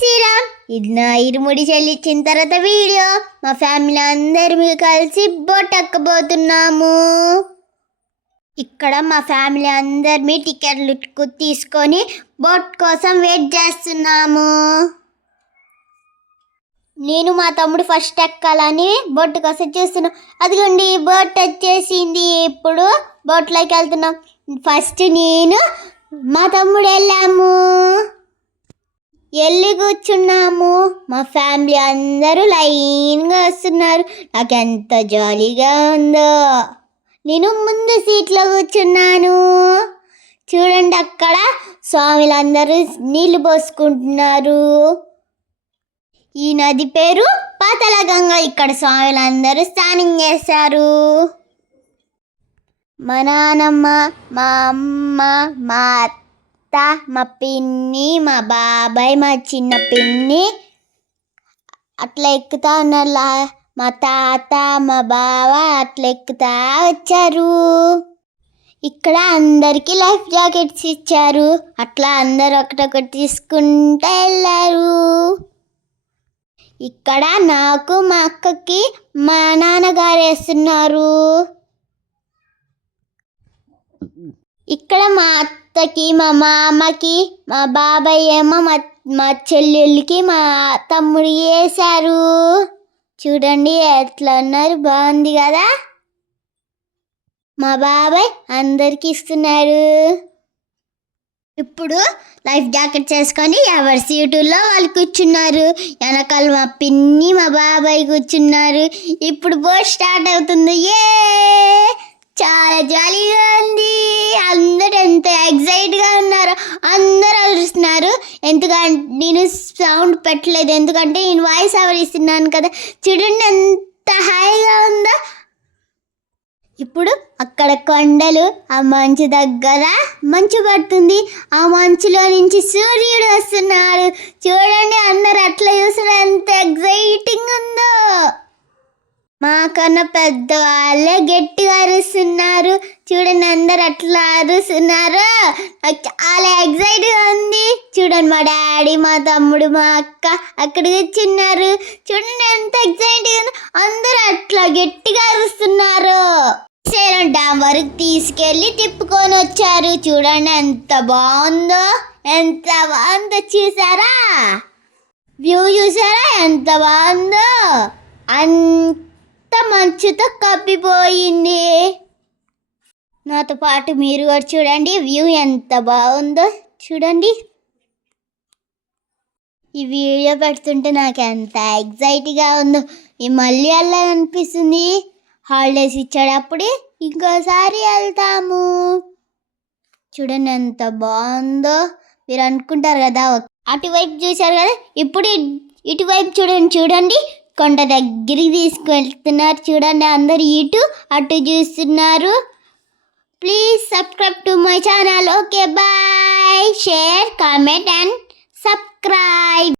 శ్రీరామ్. ఇది నా ఇరుముడి చెల్లించిన తర్వాత వీడియో. మా ఫ్యామిలీ అందరూ కలిసి బోట్ ఎక్కబోతున్నాము. ఇక్కడ మా ఫ్యామిలీ అందరినీ టికెట్లు తీసుకొని బోట్ కోసం వెయిట్ చేస్తున్నాము. నేను మా తమ్ముడు ఫస్ట్ ఎక్కాలని బోట్ కోసం చూస్తున్నాం. అదిగోండి బోట్ వచ్చేసింది. ఇప్పుడు బోట్లోకి వెళ్తున్నాం. ఫస్ట్ నేను మా తమ్ముడు వెళ్ళి కూర్చున్నాము. మా ఫ్యామిలీ అందరూ లైన్గా వస్తున్నారు. నాకు ఎంత జాలీగా ఉందో. నేను ముందు సీట్లో కూర్చున్నాను. చూడండి, అక్కడ స్వాములందరూ నీళ్లు పోసుకుంటున్నారు. ఈ నది పేరు పాతాళగంగ. ఇక్కడ స్వాములందరూ స్నానం చేశారు. మా నానమ్మ, మా అమ్మ, మా అత్త, మా పిన్ని, మా బాబాయ్, మా చిన్న పిన్ని అట్లా ఎక్కుతా ఉన్నారు. మా తాత, మా బావ అట్లా ఎక్కుతా వచ్చారు. ఇక్కడ అందరికీ లైఫ్ జాకెట్స్ ఇచ్చారు. అట్లా అందరు ఒకటొకటి తీసుకుంటూ వెళ్ళారు. ఇక్కడ నాకు, మా అక్కకి మా నాన్నగారు వేస్తున్నారు. ఇక్కడ మా అత్తకి, మా మామకి, మా బాబాయ్ ఏమో మా చెల్లెళ్ళకి, మా తమ్ముడు వేశారు. చూడండి ఎట్లా ఉన్నారు, బాగుంది కదా. మా బాబాయ్ అందరికి ఇస్తున్నారు. ఇప్పుడు లైఫ్ జాకెట్ చేసుకొని ఎవరి సీటుల్లో వాళ్ళు కూర్చున్నారు. వెనకాల మా పిన్ని, మా బాబాయ్ కూర్చున్నారు. ఇప్పుడు బోట్ స్టార్ట్ అవుతుంది. చాలా జాలీగా ఉంది. అందరూ ఎంత ఎక్సైట్గా ఉన్నారు. అందరూ అరుస్తున్నారు. ఎందుకంటే నేను సౌండ్ పెట్టలేదు, ఎందుకంటే నేను వాయిస్ ఓవర్ ఇస్తున్నాను కదా. చూడండి ఎంత హాయిగా ఉందో. ఇప్పుడు అక్కడ కొండలు, ఆ మంచు దగ్గర మంచు పడుతుంది. ఆ మంచులో నుంచి సూర్యుడు వస్తున్నాడు. చూడండి, అందరు అట్లా చూస్తున్నారు. ఎంత ఎక్సైటింగ్ ఉందో. మాకన్నా పెద్దవాళ్ళే గట్టిగా అరుస్తున్నారు. చూడండి, అందరు అట్లా అరుస్తున్నారు. నాకు చాలా ఎక్సైట్గా ఉంది. చూడండి, మా డాడీ, మా తమ్ముడు, మా అక్క అక్కడ కూర్చున్నారు. చూడండి ఎంత ఎక్సైట్గా ఉంది. అందరూ అట్లా గట్టిగా అరుస్తున్నారు. డ్యామ్ వరకు తీసుకెళ్ళి తిప్పుకొని వచ్చారు. చూడండి ఎంత బాగుందో, ఎంత బాగుందో. చూసారా వ్యూ? చూసారా ఎంత బాగుందో? అంత మంచుతో కప్పిపోయింది. నాతో పాటు మీరు కూడా చూడండి వ్యూ ఎంత బాగుందో. చూడండి, ఈ వీడియో పెడుతుంటే నాకు ఎంత ఎక్సైట్గా ఉందో. మళ్ళీ వెళ్ళాలనిపిస్తుంది. హాలిడేస్ ఇచ్చేటప్పుడే ఇంకోసారి వెళ్తాము. చూడండి ఎంత బాగుందో. మీరు అనుకుంటారు కదా అటువైపు చూశారు కదా, ఇప్పుడు ఇటువైపు చూడండి కొండ దగ్గరికి తీసుకువెళ్తున్నారు. చూడండి, అందరు ఇటు అటు చూస్తున్నారు. Please subscribe to my channel. Okay, bye. Share, comment and subscribe.